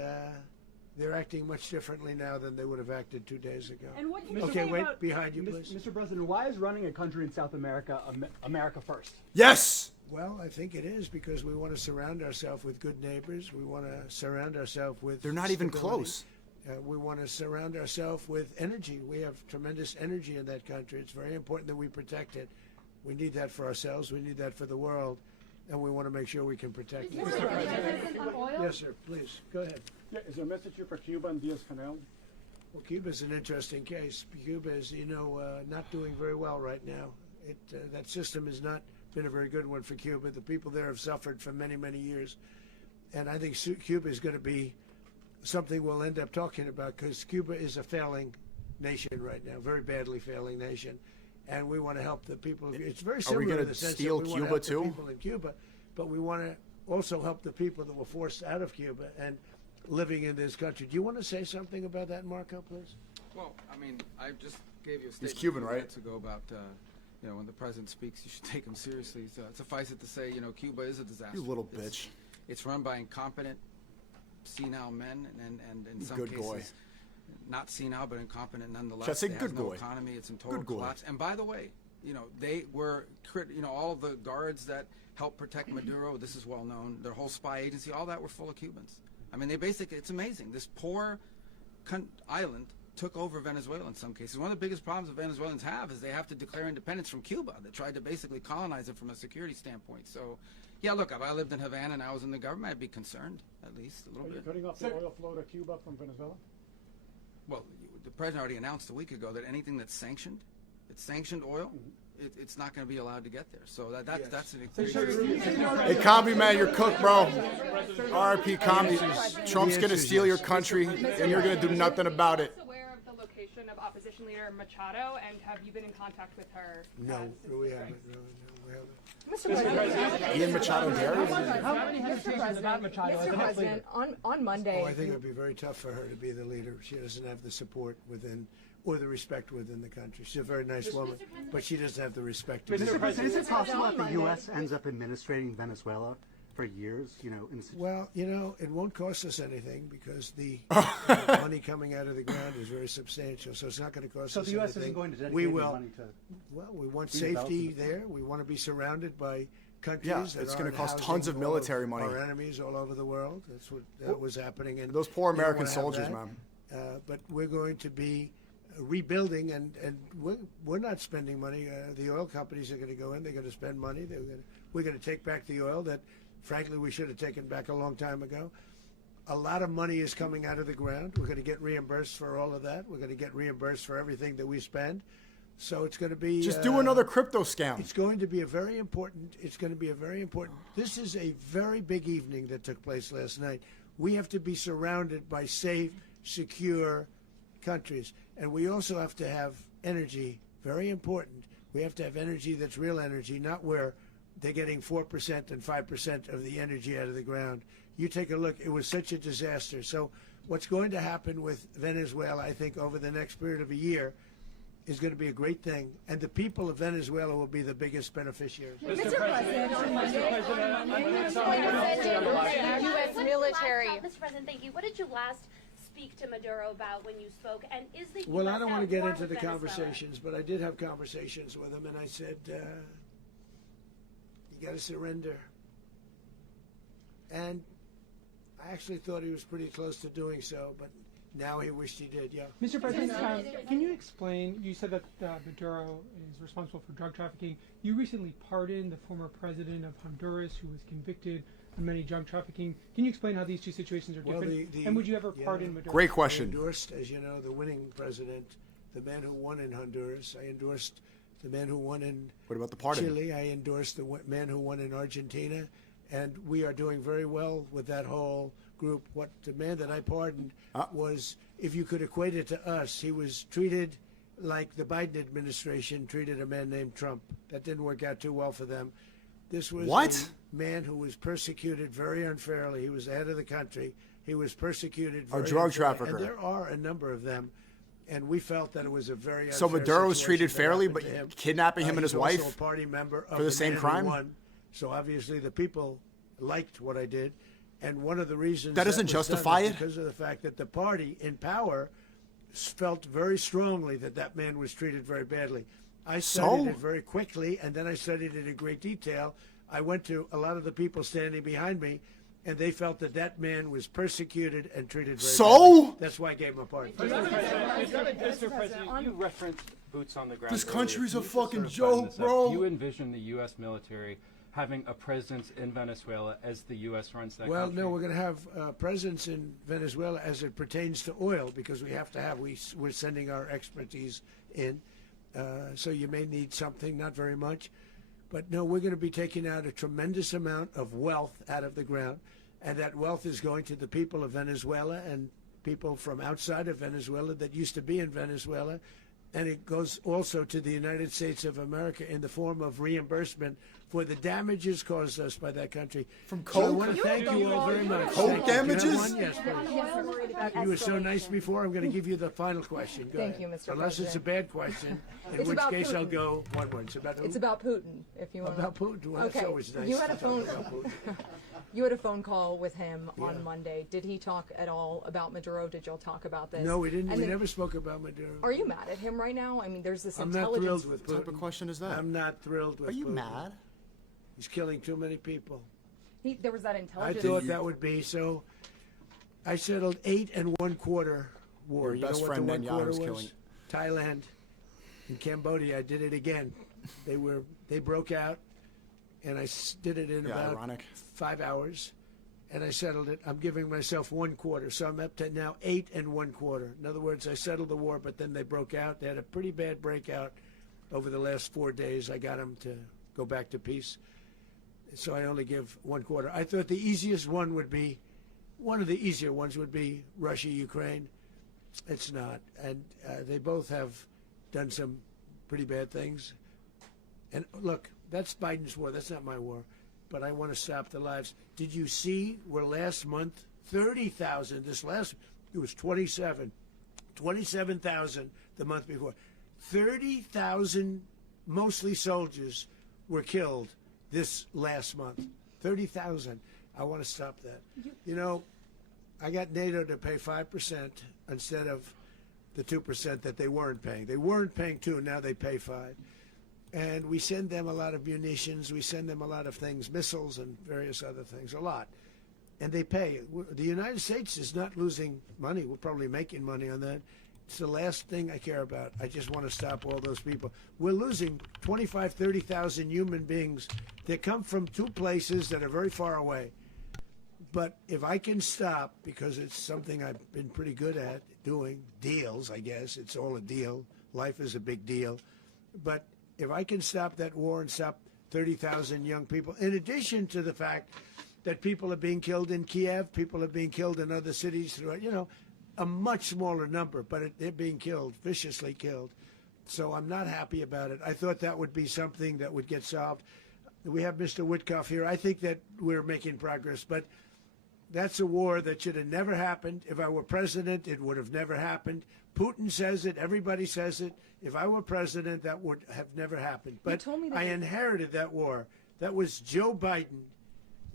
they're acting much differently now than they would have acted 2 days ago. And what can you okay, say wait, about behind you, please. Mr. President, why is running a country in South America America first? Yes! Well, I think it is because we want to surround ourselves with good neighbors. We want to surround ourselves with They're not even stability. close. We want to surround ourselves with energy. We have tremendous energy in that country. It's very important that we protect it. We need that for ourselves. We need that for the world. And we want to make sure we can protect it. Yes, sir. Please, go ahead. Yeah, is there a message here for Cuba and Diaz-Canel? Well, Cuba's an interesting case. Cuba is, you know, not doing very well right now. That system has not been a very good one for Cuba. The people there have suffered for many, many years. And I think Cuba is going to be something we'll end up talking about because Cuba is a failing nation right now, very badly failing nation. And we want to help the people. It's very similar in the sense that we want to help the people in Cuba, but we want to also help the people that were forced out of Cuba and living in this country. Do you want to say something about that, Marco, please? Well, I mean, I just gave you a statement Cuban, a few right? minutes ago about, you know, when the president speaks, you should take him seriously. So suffice it to say, you know, Cuba is a disaster. You little bitch. It's run by incompetent senile men, and in some Good cases, boy. not senile but incompetent nonetheless. Should I say They good have no boy? economy. It's in total Good boy. collapse. And by the way, they were, all of the guards that helped protect Maduro, this is well known, their whole spy agency, all that were full of Cubans. I mean, they basically, it's amazing. This poor island took over Venezuela in some cases. One of the biggest problems that Venezuelans have is they have to declare independence from Cuba. They tried to basically colonize it from a security standpoint. So, yeah, look, if I lived in Havana and I was in the government, I'd be concerned, at least a little bit. Are you cutting off the oil flow to Cuba from Venezuela? Well, the president already announced a week ago that anything that's sanctioned, it's sanctioned oil, it's not going to be allowed to get there. So that's an Hey, Combi, man, you're cooked, bro. RIP, Combi. Trump's going to steal your country, and you're going to do nothing about it. Aware of the location of opposition leader Machado, and have you been in contact with her? No, we haven't. Mr. President, Ian Machado Dairy? Mr. President, on Monday. Oh, I think it would be very tough for her to be the leader. She doesn't have the support within, or the respect within the country. She's a very nice woman, but she doesn't have the respect. Mr. President, is it possible that the U.S. ends up administrating Venezuela for years? Well, it won't cost us anything because the money coming out of the ground is very substantial. So it's not going to cost us anything. So the U.S. isn't going to dedicate we any will. money to. Well, we want safety there. We want to be surrounded by countries. Yeah, that it's going to aren't cost tons housing of military all money. Our enemies all over the world. That's what was happening. And those poor we don't American wanna have soldiers, that. man. But we're going to be rebuilding, and we're not spending money. The oil companies are going to go in. They're going to spend money. We're going to take back the oil that, frankly, we should have taken back a long time ago. A lot of money is coming out of the ground. We're going to get reimbursed for all of that. We're going to get reimbursed for everything that we spend. So it's going to be Just do another crypto scam. It's going to be a very important. This is a very big evening that took place last night. We have to be surrounded by safe, secure countries, and we also have to have energy. Very important. We have to have energy that's real energy, not where they're getting 4% and 5% of the energy out of the ground. You take a look. It was such a disaster. So what's going to happen with Venezuela, I think, over the next period of a year, is going to be a great thing, and the people of Venezuela will be the biggest beneficiaries. Mr. President, U.S. military. Mr. President, thank you. What did you last speak to Maduro about when you spoke? And is the Well, US I don't at want to get war into with the Venezuela? conversations, but I did have conversations with him, and I said, you got to surrender. And I actually thought he was pretty close to doing so, but now he wished he did, yeah. Mr. President, can you explain, you said that Maduro is responsible for drug trafficking. You recently pardoned the former president of Honduras who was convicted on many drug trafficking. Can you explain how these two situations are different? And would you ever pardon Maduro? Great question. I endorsed, as you know, the winning president, the man who won in Honduras. I endorsed the man who won in What about the pardon? Chile. I endorsed the man who won in Argentina. And we are doing very well with that whole group. What the man that I pardoned was, if you could equate it to us, he was treated like the Biden administration treated a man named Trump. That didn't work out too well for them. This was a man who was persecuted very unfairly. He was the head of the country. He was persecuted very A drug unfairly. trafficker. And there are a number of them. And we felt that it was a very unfair So Maduro was situation treated that fairly, happened but to him. kidnapping him and his He's wife also a party member of for the same man who crime? won. So obviously the people liked what I did. And one of the reasons That doesn't was done justify was it? because of the fact that the party in power felt very strongly that that man was treated very badly. I studied it very quickly, and then I studied it in great detail. I went to a lot of the people standing behind me, and they felt that that man was persecuted and treated very badly. That's why I gave him a pardon. Mr. President, you referenced boots on the ground. This earlier. country's a Can you fucking just sort of joke, sum this up? bro. Do you envision the U.S. military having a presence in Venezuela as the U.S. runs that Well, country? no, we're going to have a presence in Venezuela as it pertains to oil, because we have to have, we're sending our expertise in. So you may need something, not very much. But no, we're going to be taking out a tremendous amount of wealth out of the ground. And that wealth is going to the people of Venezuela and people from outside of Venezuela that used to be in Venezuela. And it goes also to the United States of America in the form of reimbursement for the damages caused us by that country. From So I coke? want to thank you all very much. Coke Thank you. damages? Can I have one? Yes, please. You were so nice before. I'm going to give you the final question. Go Thank ahead. you, Mr. Unless it's a President. bad question, in It's which about case I'll Putin. go one. It's about who? It's about Putin, if you want. About Putin. Well, Okay. that's always nice. You had a to talk phone. about Putin. You had a phone call with him Yeah. on Monday. Did he talk at all about Maduro? Did y'all talk about this? No, we didn't. And We then- never spoke about Maduro. Are you mad at him right now? I mean, there's this I'm not intelligence. thrilled with What Putin. type of question is that? I'm not thrilled with Are you Putin. mad? He's killing too many people. There was that I intelligence. thought that would be so. I settled 8 1/4 war. Your You know best what friend the Netanyahu 1/4 was was? killing. Thailand and Cambodia. I did it again. They broke out, and I did it in Yeah, about ironic. 5 hours, and I settled it. I'm giving myself 1/4, so I'm up to now 8 1/4. In other words, I settled the war, but then they broke out. They had a pretty bad breakout over the last 4 days. I got them to go back to peace. So I only give 1/4. I thought the easiest one would be, one of the easier ones would be Russia, Ukraine. It's not. And they both have done some pretty bad things. And look, that's Biden's war. That's not my war. But I want to stop the lives. Did you see where last month, 30,000, it was 27,000 the month before. 30,000, mostly soldiers, were killed this last month. 30,000. I want to stop that. You know, I got NATO to pay 5% instead of the 2% that they weren't paying. They weren't paying 2, now they pay 5. And we send them a lot of munitions, we send them a lot of things, missiles and various other things, a lot. And they pay. The United States is not losing money. We're probably making money on that. It's the last thing I care about. I just want to stop all those people. We're losing 25, 30,000 human beings that come from 2 places that are very far away. But if I can stop, because it's something I've been pretty good at doing, deals, I guess. It's all a deal. Life is a big deal. But if I can stop that war and stop 30,000 young people, in addition to the fact that people are being killed in Kiev, people are being killed in other cities throughout, you know, a much smaller number, but they're being killed, viciously killed. So I'm not happy about it. I thought that would be something that would get solved. We have Mr. Witkoff here. I think that we're making progress, but that's a war that should have never happened. If I were president, it would have never happened. Putin says it. Everybody says it. If I were president, that would have never happened. But I inherited that war. That was Joe Biden,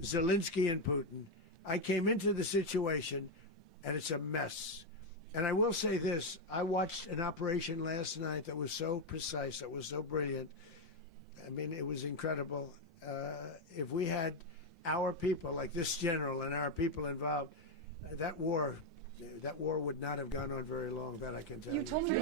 Zelensky, and Putin. I came into the situation, and it's a mess. And I will say this. I watched an operation last night that was so precise, that was so brilliant. I mean, it was incredible. If we had our people, like this general and our people involved, that war would not have gone on very long, that I can tell you. You told me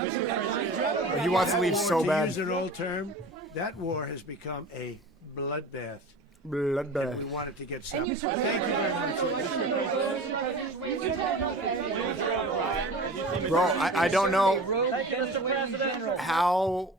He wants to leave so bad. To use an old term, that war has become a bloodbath. Bloodbath. And we want it to get stopped. And you told me Thank you very much. Bro, I don't know how.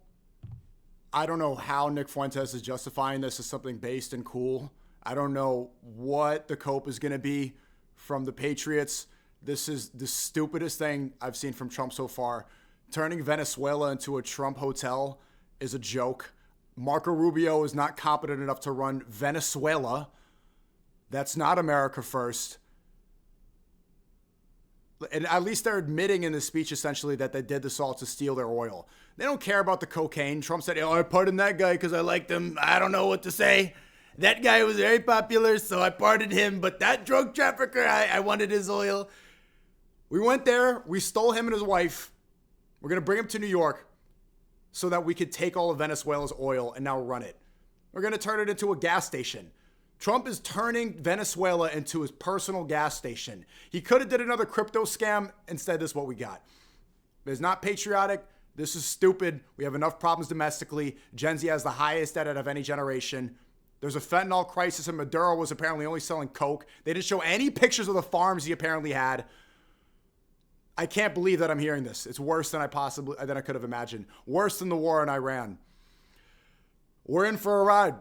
I don't know how Nick Fuentes is justifying this as something based and cool. I don't know what the cope is going to be from the Patriots. This is the stupidest thing I've seen from Trump so far. Turning Venezuela into a Trump hotel is a joke. Marco Rubio is not competent enough to run Venezuela. That's not America first. And at least they're admitting in the speech essentially that they did this all to steal their oil. They don't care about the cocaine. Trump said, oh, I pardoned that guy because I liked him. I don't know what to say. That guy was very popular, so I pardoned him. But that drug trafficker, I wanted his oil. We went there. We stole him and his wife. We're going to bring him to New York so that we could take all of Venezuela's oil and now run it. We're going to turn it into a gas station. Trump is turning Venezuela into his personal gas station. He could have did another crypto scam. Instead, this is what we got. It's not patriotic. This is stupid. We have enough problems domestically. Gen Z has the highest debt out of any generation. There's a fentanyl crisis, and Maduro was apparently only selling coke. They didn't show any pictures of the farms he apparently had. I can't believe that I'm hearing this. It's worse than I could have imagined. Worse than the war in Iran. We're in for a ride.